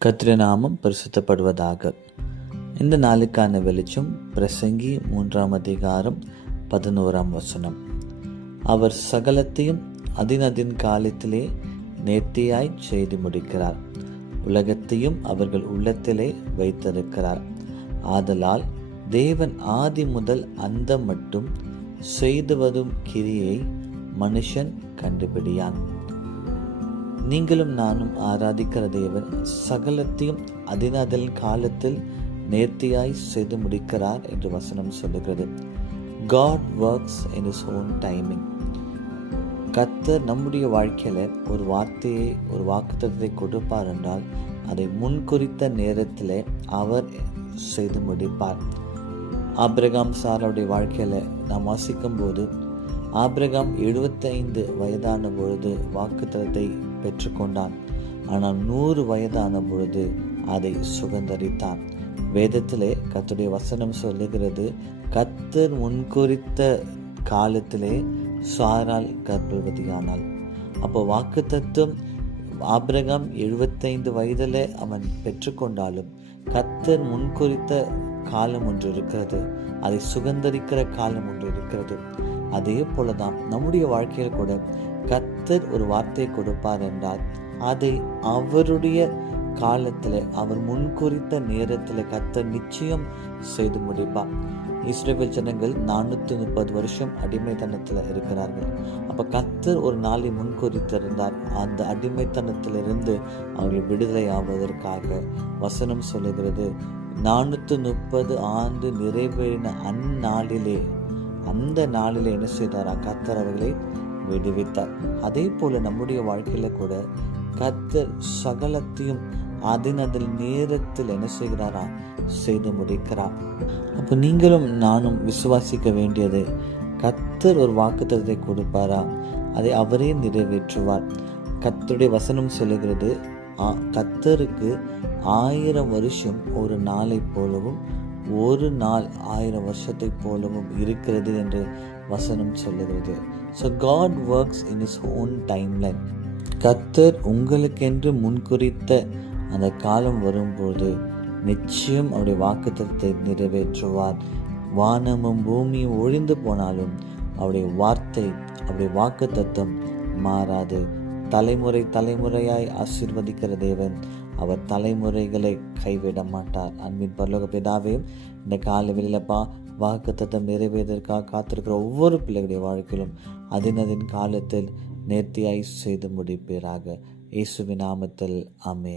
கர்த்தருடைய நாமம் பரிசுத்தப்படுவதாக. இந்த நாளுக்கான வெளிச்சம் பிரசங்கி 3:11. அவர் சகலத்தையும் அதின் காலத்திலே நேர்த்தியாய் செய்து முடிக்கிறார். உலகத்தையும் அவர்கள் உள்ளத்திலே வைத்திருக்கிறார். ஆதலால் தேவன் ஆதி முதல் அந்த மட்டும் செய்து வரும் கிரியை மனுஷன் கண்டுபிடியான். நீங்களும் நானும் ஆராதிக்கிற தேவன் சகலத்தையும் அதன் காலத்தில் நேர்த்தியாய் செய்து முடிக்கிறார் என்று வசனம் சொல்லுகிறது. God works in his own timing. கர்த்தர் நம்முடைய வாழ்க்கையில ஒரு வார்த்தையை, ஒரு வாக்குத்தத்தத்தை கொடுப்பார் என்றால் அதை முன்குறித்த நேரத்தில் அவர் செய்து முடிப்பார். ஆபிரகாம் சாராவுடைய வாழ்க்கையில நாம் வாசிக்கும் போது ஆபிரகாம் 75 வயதான பொழுது வாக்குத்தத்தத்தை பெற்றுக்கொண்டான். ஆனால் 100 வயதான பொழுது அதை சுகந்தரித்தான். வேதத்திலே கர்த்தருடைய வசனம் சொல்லுகிறது, கர்த்தர் முன்குறித்த காலத்திலே சாராள் கர்ப்பவதியானாள். அப்போ வாக்குத்தத்தம் ஆபிரகாம் 75 வயதிலே அவன் பெற்றுக்கொண்டாலும் கர்த்தர் முன்குறித்த காலம் ஒன்று இருக்கிறது, அதை சுகந்தரிக்கிற காலம் ஒன்று இருக்கிறது. அதே போலதான் நம்முடைய வாழ்க்கையில் கூட கர்த்தர் ஒரு வார்த்தையை கொடுப்பார் என்றால் அதை அவருடைய காலத்தில், அவர் முன்குறித்த நேரத்தில் கர்த்தர் நிச்சயம் செய்து முடிப்பார். இஸ்ரவேல் ஜனங்கள் 430 வருஷம் அடிமைத்தனத்தில் இருக்கிறார்கள். அப்போ கர்த்தர் ஒரு நாளை முன்குறித்திருந்தார். அந்த அடிமைத்தனத்திலிருந்து அவர்கள் விடுதலை ஆவதற்காக வசனம் சொல்லுகிறது, 430 ஆண்டு நிறைவேறின அந்த நாளிலே என்ன செய்தாரா? கர்த்தர் அவர்களை விடுவித்தார். அதே போல நம்முடைய வாழ்க்கையில கூட கர்த்தர் சகலத்தையும் அதன் நேரத்தில் என்ன செய்கிறாரா? செய்து முடிக்கிறார். அப்போ நீங்களும் நானும் விசுவாசிக்க வேண்டியது, கர்த்தர் ஒரு வாக்குத்தத்தத்தை கொடுப்பாரா? அதை அவரே நிறைவேற்றுவார். கர்த்தருடைய வசனம் சொல்லுகிறது, கர்த்தருக்கு 1000 வருஷம் ஒரு நாளை போலவும் ஒரு நாள் 1000 வருஷத்தை போலவும் இருக்கிறது என்று வசனம் சொல்லுகிறது. So God works in his own timeline. கர்த்தர் உங்களுக்கென்று முன்குறித்த அந்த காலம் வரும்போது நிச்சயம் அவருடைய வாக்குத்தத்தத்தை நிறைவேற்றுவார். வானமும் பூமியும் ஒழிந்து போனாலும் அவருடைய வார்த்தை, அவருடைய வாக்குத்தத்தம் மாறாது. தலைமுறையாய் ஆசீர்வதிக்கிற தேவன், அவர் தலைமுறைகளை கைவிட மாட்டார். அன்பின் பரலோக பிதாவே, இந்த காலவெளியிலப்பா வாக்குத்தத்தம் நிறைவேறதற்காக காத்திருக்கிற ஒவ்வொரு பிள்ளைகளுடைய வாழ்க்கையிலும் அதன் காலத்தில் நேர்த்தியாய் செய்து முடிப்பீராக. இயேசுவின் நாமத்தில் ஆமென்.